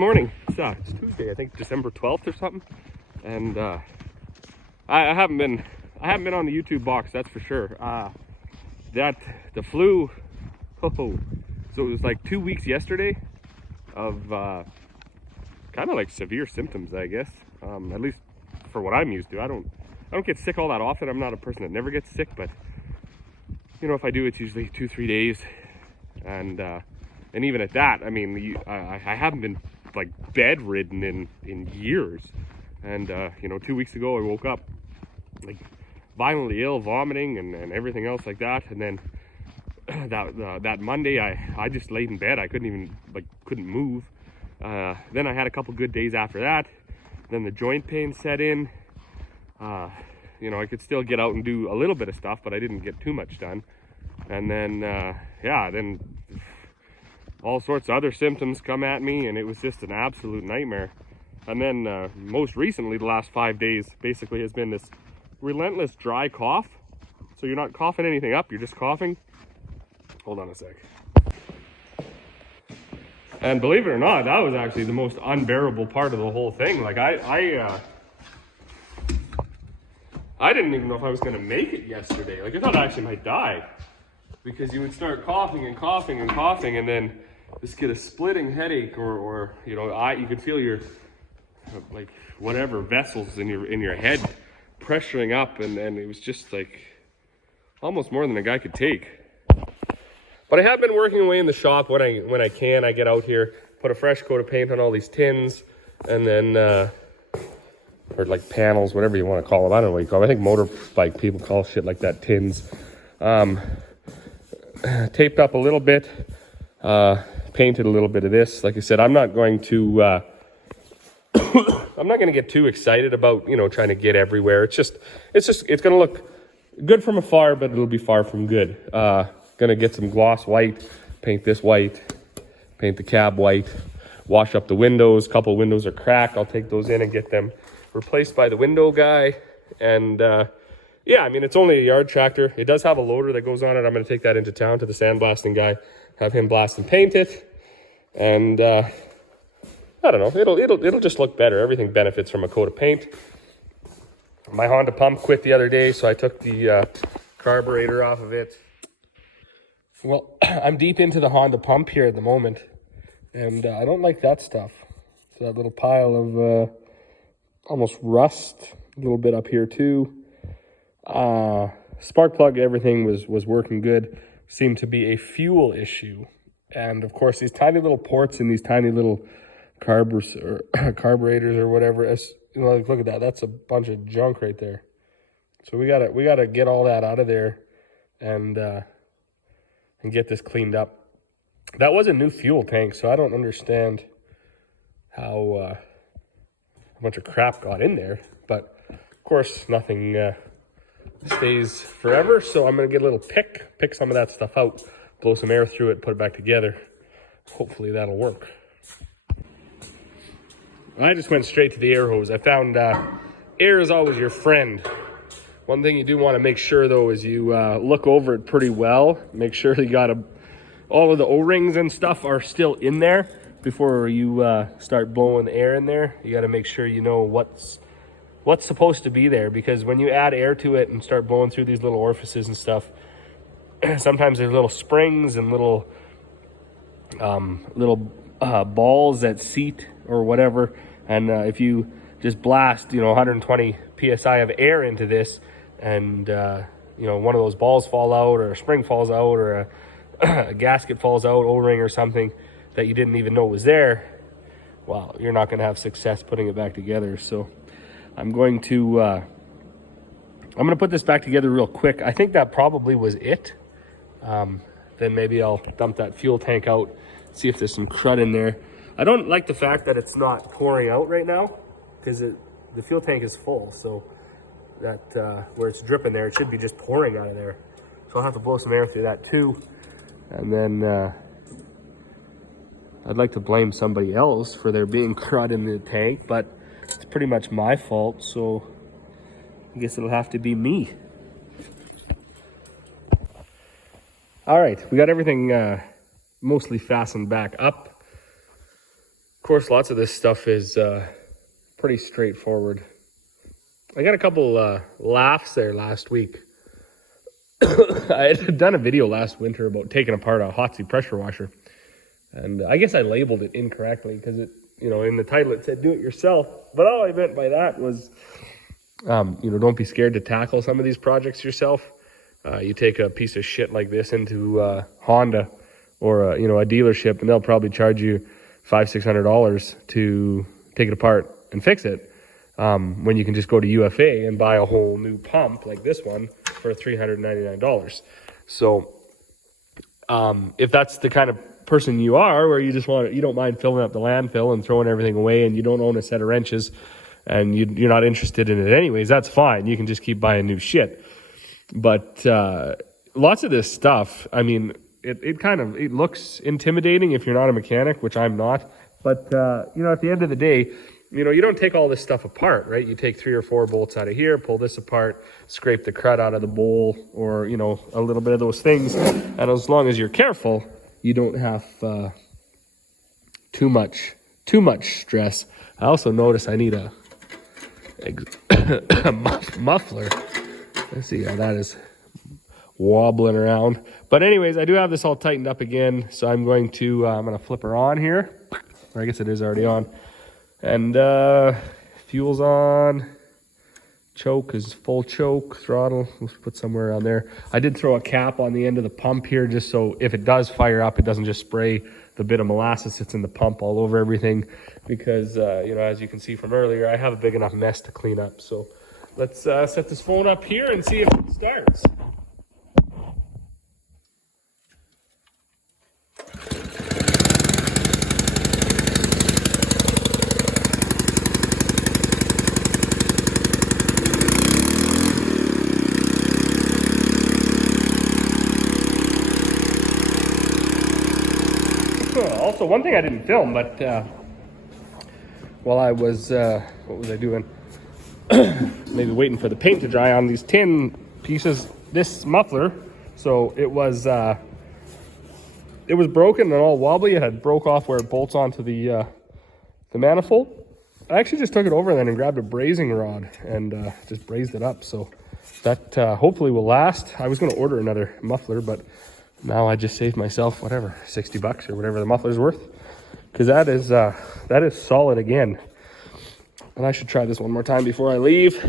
morning. It's Tuesday, I think December 12th or something. And I haven't been on the YouTube box, that's for sure. The flu, so it was like 2 weeks yesterday of kind of like severe symptoms, I guess. At least for what I'm used to. I don't get sick all that often. I'm not a person that never gets sick, but you know, if I do, it's usually 2-3 days. And even at that, I mean, I haven't been like bedridden in years. And you know, 2 weeks ago I woke up like violently ill, vomiting and everything else like that. And then that Monday I just laid in bed. I couldn't move. Then I had a couple good days after that. Then the joint pain set in. You know, I could still get out and do a little bit of stuff, but I didn't get too much done. And then then all sorts of other symptoms come at me, and it was just an absolute nightmare. And then most recently, the last 5 days basically has been this relentless dry cough. So you're not coughing anything up, you're just coughing. Hold on a sec. And believe it or not, that was actually the most unbearable part of the whole thing. Like I didn't even know if I was gonna make it yesterday. Like I thought I actually might die, because you would start coughing and coughing and coughing, and then just get a splitting headache, or you know, you could feel your like whatever vessels in your head pressuring up, and it was just like almost more than a guy could take. But I have been working away in the shop when I can. I get out here, put a fresh coat of paint on all these tins, and then or like panels, whatever you want to call them. I don't know what you call them. I think motorbike people call shit like that tins. Taped up a little bit, painted a little bit of this. Like I said, I'm not going to I'm not going to get too excited about, you know, trying to get everywhere. It's going to look good from afar, but it'll be far from good. Gonna get some gloss white, paint this white, paint the cab white, wash up the windows. Couple windows are cracked. I'll take those in and get them replaced by the window guy. And yeah, I mean, it's only a yard tractor. It does have a loader that goes on it. I'm going to take that into town to the sandblasting guy, have him blast and paint it. And I don't know, it'll just look better. Everything benefits from a coat of paint. My Honda pump quit the other day, so I took the carburetor off of it. Well, I'm deep into the Honda pump here at the moment, and I don't like that stuff. So that little pile of almost rust, a little bit up here too. Spark plug, everything was working good. Seemed to be a fuel issue. And of course, these tiny little ports in these tiny little carburetors or whatever, you know, look at that. That's a bunch of junk right there. So we gotta get all that out of there and get this cleaned up. That was a new fuel tank, so I don't understand how a bunch of crap got in there. But of course, nothing stays forever, so I'm gonna get a little pick some of that stuff out, blow some air through it, put it back together. Hopefully that'll work. I just went straight to the air hose. I found air is always your friend. One thing you do want to make sure though is you look over it pretty well. Make sure you got all of the O-rings and stuff are still in there before you start blowing the air in there. You got to make sure you know what's supposed to be there, because when you add air to it and start blowing through these little orifices and stuff, sometimes there's little springs and little balls that seat or whatever, and if you just blast 120 psi of air into this, and one of those balls fall out, or a spring falls out, or a gasket falls out, O-ring or something that you didn't even know was there, well, you're not going to have success putting it back together. So I'm going to put this back together real quick. I think that probably was it. Then maybe I'll dump that fuel tank out, see if there's some crud in there. I don't like the fact that it's not pouring out right now, because the fuel tank is full, so that where it's dripping there, it should be just pouring out of there. So I'll have to blow some air through that too. And then I'd like to blame somebody else for there being crud in the tank, but it's pretty much my fault, so I guess it'll have to be me. All right, we got everything mostly fastened back up. Of course, lots of this stuff is pretty straightforward. I got a couple laughs there last week. I had done a video last winter about taking apart a Hotsy pressure washer. And I guess I labeled it incorrectly because it, in the title it said do it yourself. But all I meant by that was, don't be scared to tackle some of these projects yourself. You take a piece of shit like this into Honda or, a dealership, and they'll probably charge you $500-600 to take it apart and fix it. When you can just go to UFA and buy a whole new pump like this one for $399. So if that's the kind of person you are, where you don't mind filling up the landfill and throwing everything away, and you don't own a set of wrenches, and you're not interested in it anyways, that's fine. You can just keep buying new shit. But lots of this stuff, I mean, it looks intimidating if you're not a mechanic, which I'm not. But at the end of the day, you don't take all this stuff apart, right? You take 3 or 4 bolts out of here, pull this apart, scrape the crud out of the bowl, or, a little bit of those things. And as long as you're careful, you don't have too much stress. I also notice I need a muffler. Let's see how that is wobbling around. But anyways, I do have this all tightened up again. So I'm going to flip her on here. Or I guess it is already on. And fuel's on. Choke is full choke. Throttle, let's put somewhere around there. I did throw a cap on the end of the pump here just so if it does fire up, it doesn't just spray the bit of molasses that's in the pump all over everything. Because, as you can see from earlier, I have a big enough mess to clean up. So let's set this phone up here and see if it starts. Also, one thing I didn't film, but while I was, what was I doing? Maybe waiting for the paint to dry on these tin pieces, this muffler. So it was broken and all wobbly. It had broke off where it bolts onto the manifold. I actually just took it over then and grabbed a brazing rod and just brazed it up. So that hopefully will last. I was going to order another muffler, but now I just saved myself, whatever, $60 or whatever the muffler's worth. Because that is solid again. And I should try this one more time before I leave,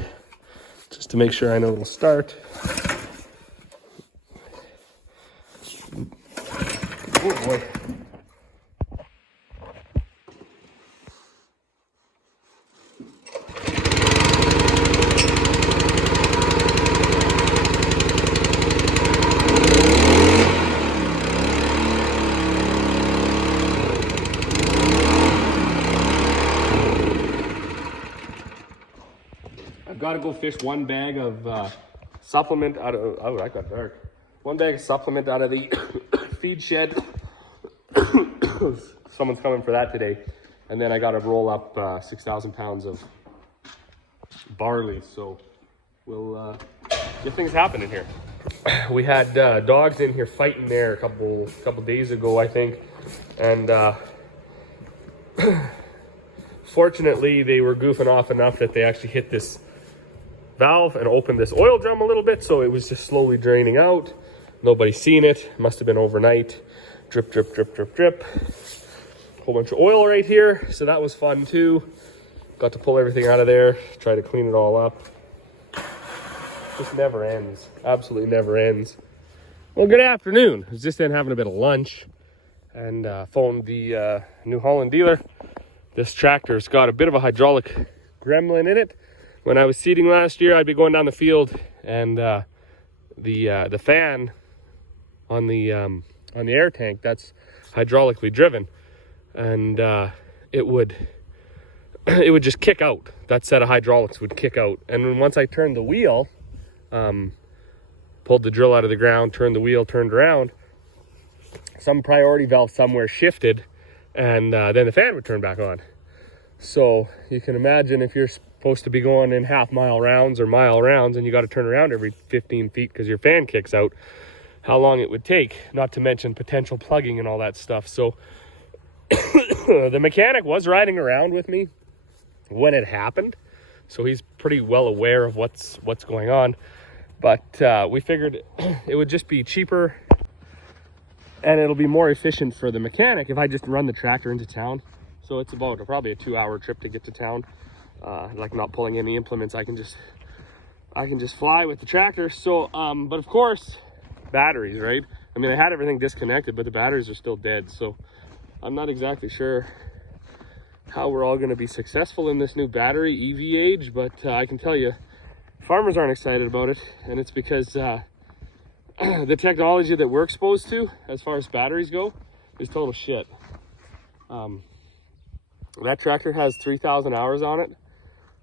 just to make sure I know it'll start. Oh boy. Got to go fish one bag of supplement out of, oh, that got dark. One bag of supplement out of the feed shed. Someone's coming for that today. And then I got to roll up 6,000 pounds of barley. So we'll get things happening here. We had dogs in here fighting there a couple days ago, I think. And fortunately, they were goofing off enough that they actually hit this valve and opened this oil drum a little bit, so it was just slowly draining out. Nobody's seen it. Must have been overnight. Drip, drip, drip, drip, drip. Whole bunch of oil right here, so that was fun too. Got to pull everything out of there, try to clean it all up. Just never ends. Absolutely never ends. Well, good afternoon. I was just in having a bit of lunch and phoned the New Holland dealer. This tractor's got a bit of a hydraulic gremlin in it. When I was seeding last year, I'd be going down the field, and the fan on the air tank, that's hydraulically driven, and it would just kick out. That set of hydraulics would kick out, and then once I turned the wheel, pulled the drill out of the ground, turned the wheel, turned around, some priority valve somewhere shifted, and then the fan would turn back on. So you can imagine if you're supposed to be going in half-mile rounds or mile rounds and you got to turn around every 15 feet because your fan kicks out, how long it would take, not to mention potential plugging and all that stuff. So the mechanic was riding around with me when it happened, so he's pretty well aware of what's going on. But we figured it would just be cheaper and it'll be more efficient for the mechanic if I just run the tractor into town. So it's about probably a 2-hour trip to get to town. Like not pulling any implements, I can just fly with the tractor. So but of course, batteries, right? I mean, I had everything disconnected, but the batteries are still dead. So I'm not exactly sure how we're all going to be successful in this new battery EV age, but I can tell you farmers aren't excited about it, and it's because the technology that we're exposed to as far as batteries go is total shit. That tractor has 3,000 hours on it.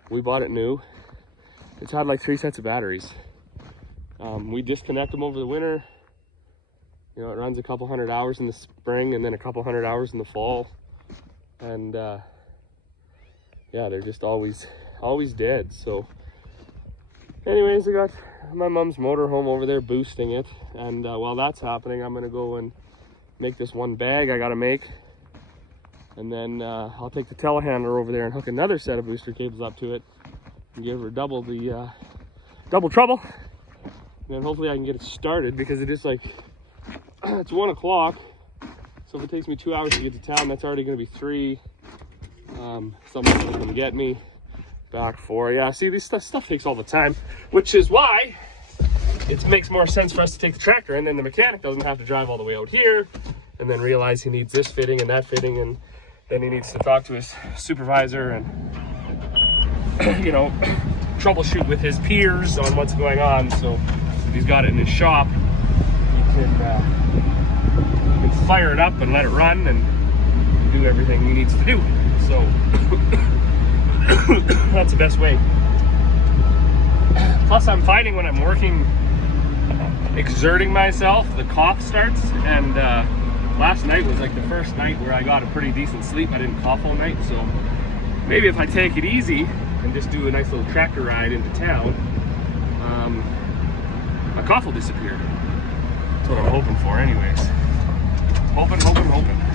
We bought it new. It's had like 3 sets of batteries. We disconnect them over the winter. You know, it runs a couple hundred hours in the spring and then a couple hundred hours in the fall. And yeah, they're just always dead. So anyways, I got my mom's motorhome over there boosting it. And while that's happening, I'm gonna go and make this one bag I gotta make. And then I'll take the telehandler over there and hook another set of booster cables up to it and give her double trouble. And then hopefully I can get it started, because it is like, it's 1 o'clock. So if it takes me 2 hours to get to town, that's already gonna be 3. Someone's gonna come get me, back 4. Yeah, see, this stuff takes all the time, which is why it makes more sense for us to take the tractor, and then the mechanic doesn't have to drive all the way out here and then realize he needs this fitting and that fitting, and then he needs to talk to his supervisor and, you know, troubleshoot with his peers on what's going on. So if he's got it in his shop, he can fire it up and let it run and do everything he needs to do. So that's the best way. Plus, I'm finding when I'm working, exerting myself, the cough starts. And last night was like the first night where I got a pretty decent sleep. I didn't cough all night. So maybe if I take it easy and just do a nice little tractor ride into town, my cough will disappear. That's what I'm hoping for anyways. Hoping.